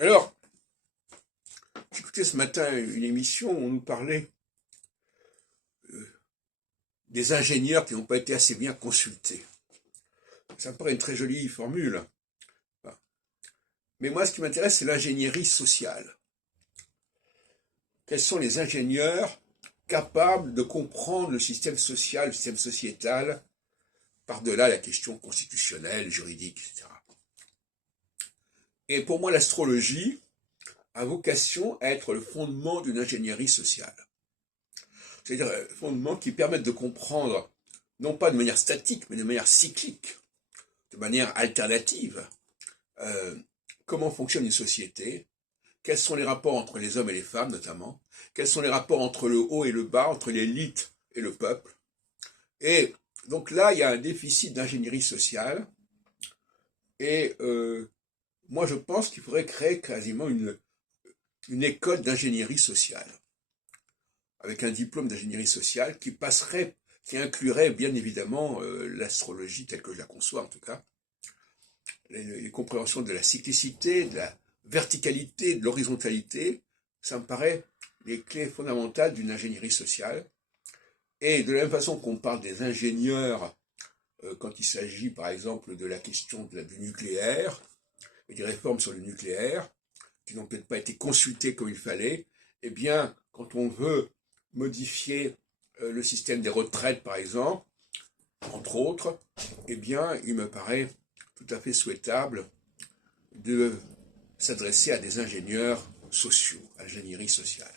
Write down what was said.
Alors, j'écoutais ce matin une émission où on nous parlait des ingénieurs qui n'ont pas été assez bien consultés. Ça me paraît une très jolie formule. Mais moi, ce qui m'intéresse, c'est l'ingénierie sociale. Quels sont les ingénieurs capables de comprendre le système social, le système sociétal, par-delà la question constitutionnelle, juridique, etc. Et pour moi, l'astrologie a vocation à être le fondement d'une ingénierie sociale. C'est-à-dire le fondement qui permet de comprendre, non pas de manière statique, mais de manière cyclique, de manière alternative, comment fonctionne une société, quels sont les rapports entre les hommes et les femmes notamment, quels sont les rapports entre le haut et le bas, entre l'élite et le peuple. Et donc là, il y a un déficit d'ingénierie sociale, et moi je pense qu'il faudrait créer quasiment une école d'ingénierie sociale, avec un diplôme d'ingénierie sociale qui inclurait bien évidemment l'astrologie telle que je la conçois en tout cas, les compréhensions de la cyclicité, de la verticalité, de l'horizontalité, ça me paraît les clés fondamentales d'une ingénierie sociale. Et de la même façon qu'on parle des ingénieurs quand il s'agit par exemple de la question du nucléaire et des réformes sur le nucléaire, qui n'ont peut-être pas été consultées comme il fallait, eh bien, quand on veut modifier le système des retraites par exemple, entre autres, eh bien, il me paraît tout à fait souhaitable de s'adresser à des ingénieurs sociaux, ingénierie sociale.